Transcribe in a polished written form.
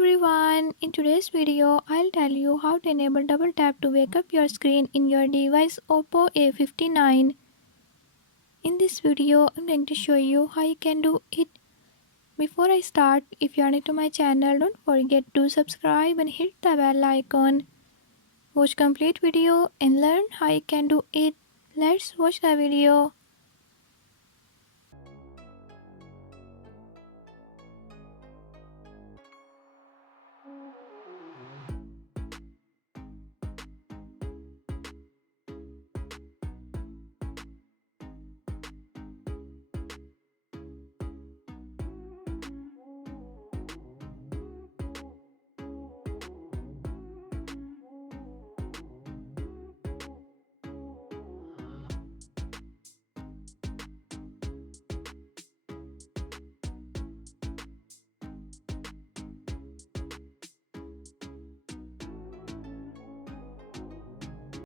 everyone, in today's video I'll tell you how to enable double tap to wake up your screen in your device Oppo A59. In this video I'm going to show you how you can do it. Before I start, if you are new to my channel, don't forget to subscribe and hit the bell icon. Watch complete video and learn how you can do it. Let's watch the video.